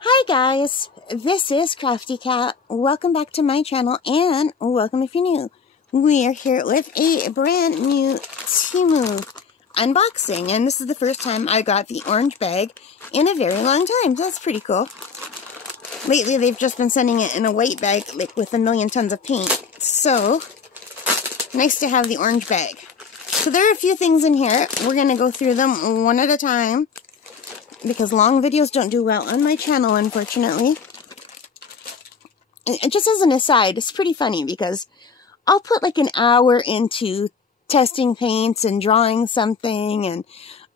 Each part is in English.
Hi guys, this is Crafty Cat. Welcome back to my channel and welcome if you're new. We are here with a brand new Temu unboxing, and this is the first time I got the orange bag in a very long time. That's pretty cool. Lately they've just been sending it in a white bag like with a million tons of paint. So nice to have the orange bag. So there are a few things in here. We're going to go through them one at a time, because long videos don't do well on my channel, unfortunately. And just as an aside, it's pretty funny because I'll put like an hour into testing paints and drawing something and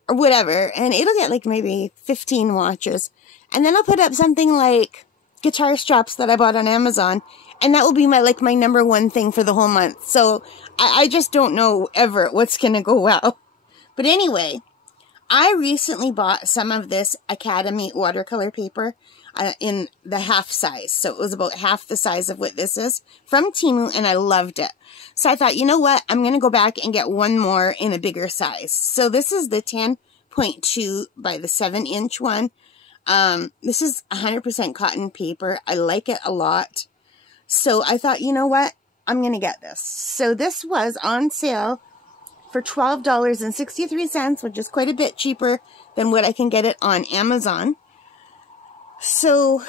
or whatever, and it'll get like maybe 15 watches. And then I'll put up something like guitar straps that I bought on Amazon, and that will be my number one thing for the whole month. So I just don't know ever what's gonna go well. But anyway, I recently bought some of this Academy watercolor paper in the half size. So it was about half the size of what this is from Temu, and I loved it. So I thought, you know what? I'm going to go back and get one more in a bigger size. So this is the 10.2 by the 7-inch one. This is 100% cotton paper. I like it a lot. So I thought, you know what? I'm going to get this. So this was on sale for $12.63, which is quite a bit cheaper than what I can get it on Amazon. So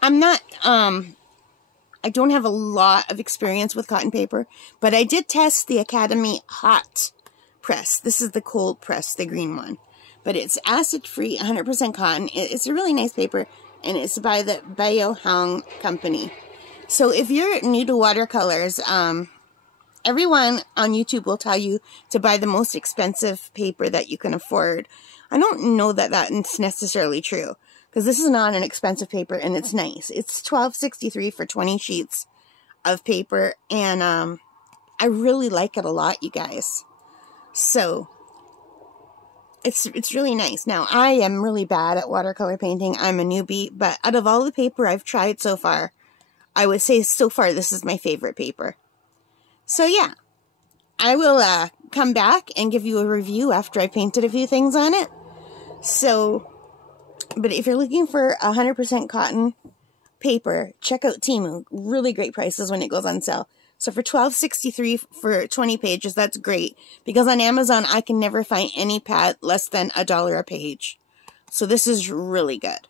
I'm not, I don't have a lot of experience with cotton paper, but I did test the Academy Hot Press. This is the cold press, the green one. But it's acid-free, 100% cotton. It's a really nice paper, and it's by the Hang company. So if you're new to watercolors, everyone on YouTube will tell you to buy the most expensive paper that you can afford. I don't know that that's necessarily true, because this is not an expensive paper and it's nice. It's $12.63 for 20 sheets of paper, and I really like it a lot, you guys. So it's really nice. Now, I am really bad at watercolor painting. I'm a newbie, but out of all the paper I've tried so far, I would say so far this is my favorite paper. So yeah, I will come back and give you a review after I painted a few things on it. So, but if you're looking for 100% cotton paper, check out Temu. Really great prices when it goes on sale. So for $12.63 for 20 pages, that's great. Because on Amazon, I can never find any pad less than $1 a page. So this is really good.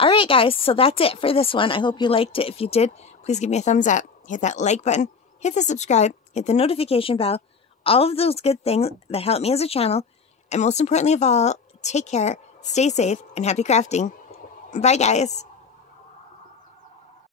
Alright guys, so that's it for this one. I hope you liked it. If you did, please give me a thumbs up. Hit that like button. Hit the subscribe, hit the notification bell, all of those good things that help me as a channel. And most importantly of all, take care, stay safe, and happy crafting. Bye, guys.